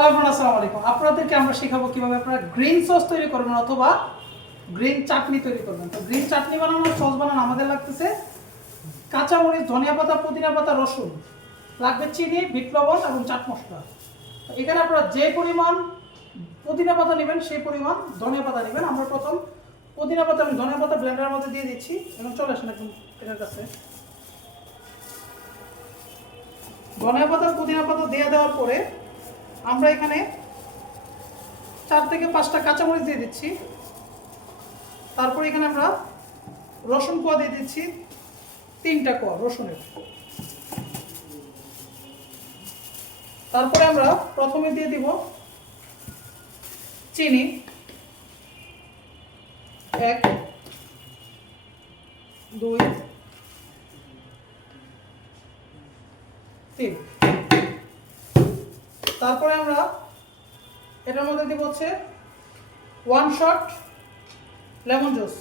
আসসালামু আলাইকুম। আপনাদেরকে আমরা শেখাবো কিভাবে আপনারা গ্রিন সস তৈরি করবেন অথবা গ্রিন চাটনি তৈরি করবেন। তো গ্রিন চাটনি বানানোর সস বানানো আমাদের লাগতেছে কাঁচামরিচ, ধনিয়া পাতা, পুদিনা পাতা, রসুন, লাগবে চিনি, বিট লবণ এবং চাট মশলা। তো এখানে আপনারা যে পরিমাণ পুদিনা পাতা নেবেন সেই পরিমাণ ধনিয়া পাতা নেবেন। আমরা প্রথম পুদিনা পাতা এবং ধনিয়া পাতা ব্লেন্ডারের মধ্যে দিয়ে দিচ্ছি এবং চলে আসেন এখন এটার কাছে। ধনিয়া পাতা পুদিনা পাতা দিয়ে দেওয়ার পরে আমরা এখানে 4 থেকে 5টা কাঁচামরিচ দিয়ে দিচ্ছি। তারপরে এখানে আমরা রসুন কোয়া দিয়ে দিচ্ছি 3টা কোয়া রসুনের। তারপরে আমরা প্রথমে দিয়ে দিব চিনি 1 2 3। তারপরে আমরা এটার মধ্যে দিব হচ্ছে 1 শট লেমন জুস।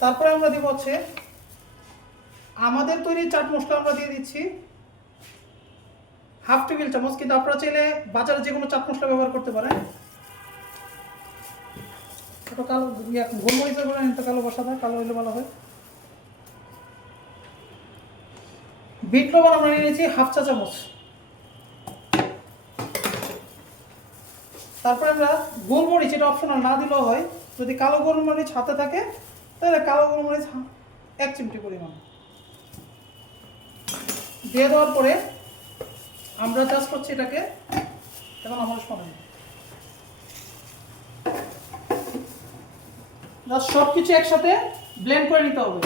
তারপরে আমরা দিব হচ্ছে আমাদের তৈরি চাট মশলা আমরা দিয়ে দিচ্ছি হাফ টেবিল চামচ, কিন্তু আপনারা চাইলে বাজারে যে কোনো চাট মশলা ব্যবহার করতে পারেন। এটা কালো গোলমরিচ বলেন, এটা কালো বসাতে কালো হইলে ভালো হয়। বিট লবণ আমরা নিয়েছি হাফ চা চামচ। তারপরে আমরা গোলমরিচ, এটা অপশনাল, না দিলেও হয়, যদি কালো গোলমরিচ হাতে থাকে তাহলে কালো গোলমরিচ 1 চিমটি পরিমাণ দিয়ে দেওয়ার পরে আমরা জাস্ট করছি এটাকে এখন আমার শোনেন জাস্ট সব কিছু একসাথে ব্লেন্ড করে নিতে হবে।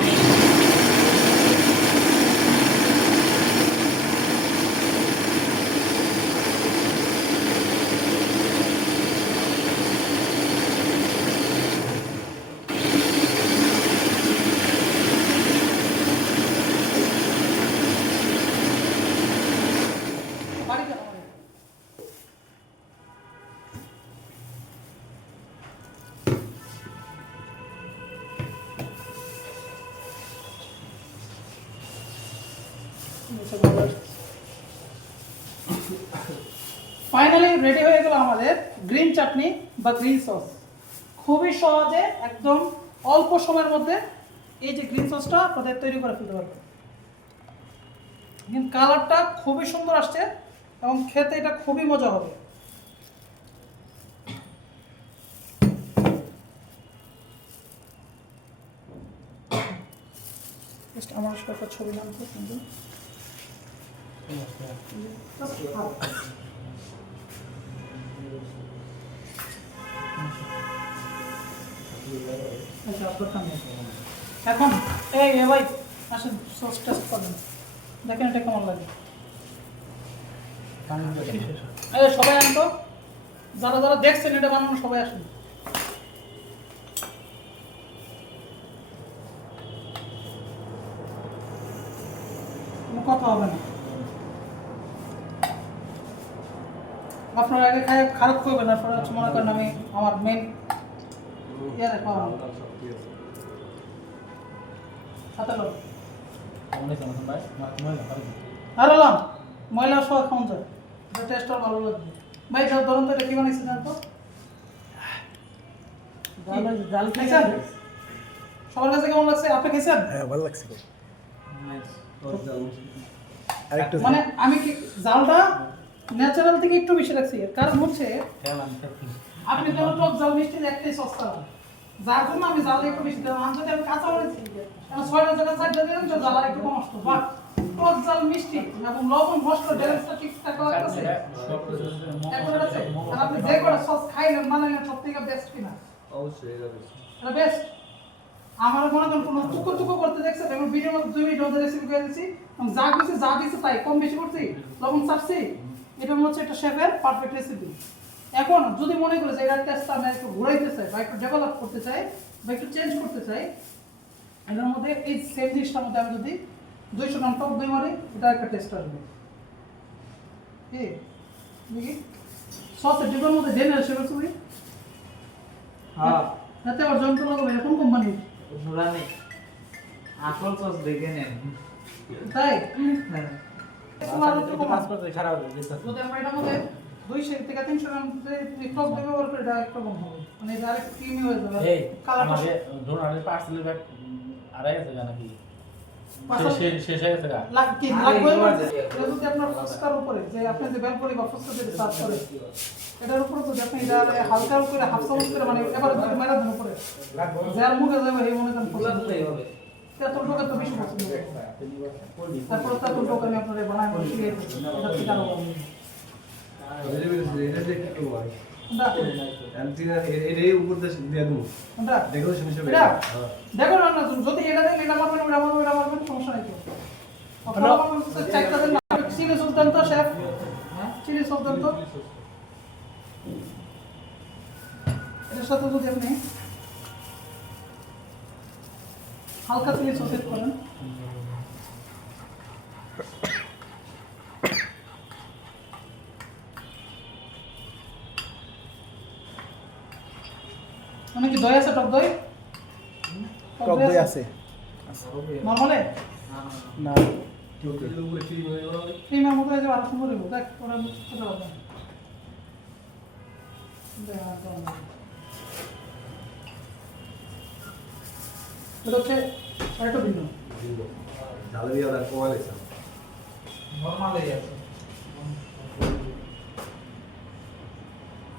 ফাইনালি রেডি হয়ে গেল আমাদের গ্রিন চাটনি বা গ্রিন সস। খুবই সহজে একদম অল্প সময়ের মধ্যে এই যে গ্রিন সসটা আপনাদের তৈরি করে ফেলতে পারবে। কিন্তু কালারটা খুবই সুন্দর আসছে এবং খেতে এটা খুবই মজা হবে। আমার একটা ছবি নাম তো কিন্তু এখন এই ভাই আসেন সস টেস্ট করবেন, দেখেন এটা কেমন লাগে। সবাই আন তো, যারা যারা দেখছেন এটা বানানো সবাই আসেন। কোনো কথা হবে না, আপনার আগে খায় খারাপ করবেন না। আপনারা হচ্ছে মনে করেন আমি আমার মেন ময়লা সহ খাওয়া যায়, টেস্টটা ভালো লাগবে। ভাই ধরুন তো এটা কি বানিয়েছে জানতো? জাল খাইছেন? সবার কাছে কেমন লাগছে? আপনি খেয়েছেন? হ্যাঁ ভালো লাগছে। মানে আমি কি জালটা ন্যাচারাল থেকে একটু বেশি লাগছে, কারণ হচ্ছে আপনি যেমন টক জাল মিষ্টি একটাই সস্তা, যার জন্য আমি জাল একটু বেশি দিলাম। আমি যদি আমি কাঁচা মরিচ কারণ 6টা জায়গায় 4টা দিলাম তো জাল একটু কম আসতো, বাট টক জাল মিষ্টি এবং লবণ মশলা ব্যালেন্সটা ঠিকঠাক লাগতেছে এখন আছে। আর আপনি যে কোনো সস খাইলেন মানে সব থেকে বেস্ট কিনা? অবশ্যই এটা বেস্ট। আমার মনে করেন কোনো টুকু টুকু করতে দেখছে, এবং ভিডিওর মধ্যে 2 মিনিট ধরে রেসিপি করে দিয়েছি, এবং যা কিছু যা দিয়েছে তাই কম বেশি করছি, লবণ চাপছি। এটা হচ্ছে একটা শেফের পারফেক্ট রেসিপি। এখন যদি মনে করে যে এটার টেস্টটা আমি একটু ঘুরাইতে চাই বা একটু ডেভেলপ করতে চাই বা একটু চেঞ্জ করতে চাই, এটার মধ্যে এই সেম জিনিসটার মধ্যে আমি যদি 200 গ্রাম টক দই মারি, এটা একটা টেস্ট আসবে। কি দেখি সসের ডিব্বার মধ্যে ডেনে আসে তুমি, হ্যাঁ এতে আর যন্ত্র লাগাবে এরকম কোম্পানি নুরানি আসল সস দেখে নেন তাই। যদি আমরা এটার মধ্যে 200 থেকে 300 গ্রাম টক দিয়ে ব্যবহার করে এটা একরকম হবে, মানে এটা আরেকটু ক্রিমি হয়ে যাবে। কালারটা ধরুন আমি পার্সেল ব্যাগ আড়াই গেছে নাকি শেষ হয়ে গেছে গা লাগবে যদি আপনার ফুচকার উপরে যে আপনি যে বেলপুরি বা ফুচকা দিয়ে সার্ভ করে এটার উপরে যদি আপনি এটা হালকা করে হাফ চামচ করে মানে এবার যদি মেরা দেন উপরে যার মুখে যাবে এই মনে করেন ফুচকা দিতেই হবে। তেঁতুল টোকা তো বেশি পছন্দ করে, তারপর তেঁতুল টোকা নিয়ে আপনারা বানায় বসিয়ে এটা থেকে আরো ভালো দেখো রান্না যদি এটা দেন এটা মারবেন ওটা মারবেন ওটা মারবেন সমস্যা নাই তো চারটা দেন চিলি সুলতান তো শেফ চিলি সুলতান তো এর সাথে যদি আপনি হালকা চিলি সস এড করেন মানে কি দই আছে টক দই আছে নরমালে না ক্রিমের মতো যে আরো সুন্দর হইব দেখ ওরা ছোট হবে এটা হচ্ছে আরেকটা ভিন্ন ঝালরি আর কমালে নরমালেই আছে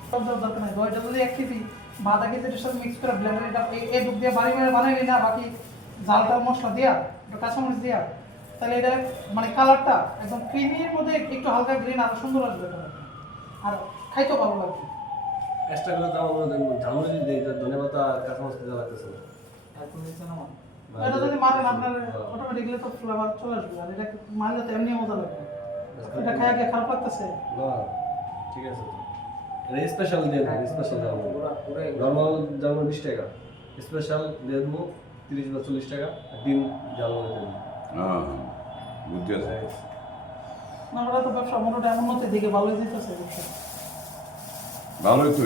সব দরকার নাই দইটা যদি 1 কেজি বা আধা কেজির সাথে মিক্স করে ব্লেন্ডার এটা এই দুধ দিয়ে বাড়ি মেরে বানাইলি না বাকি জালটা মশলা দিয়া একটু কাঁচামরিচ দিয়া তাহলে এটা মানে কালারটা একদম ক্রিমির মধ্যে একটু হালকা গ্রিন আর সুন্দর আসবে এটা আর খাইতেও ভালো লাগবে। এক্সট্রা করে দাম আমরা দেখব ঝালমুড়ি দিয়ে এটা ধনেপাতা আর কাঁচামরিচ দিতে লাগতেছে না। এটা যদি মারেন আপনার অটোমেটিক্যালি তো ফ্লেভার চলে আসবে আর এটা মারলে তো এমনি মজা লাগবে। এটা খাইয়া গিয়ে খারাপ লাগতেছে না ঠিক আছে তো এটা স্পেশাল দিয়ে দেব স্পেশাল ঝালমুড়ি নরমাল ঝালমুড়ি 20 টাকা স্পেশাল দিয়ে দেব 30 বা 40 টাকা আর ডিম ঝালমুড়ি দিয়ে দেব বুঝতে আছে না ওরা তো ব্যবসা মোটামুটি এমন মধ্যে দিকে ভালোই দিতেছে ভালোই তো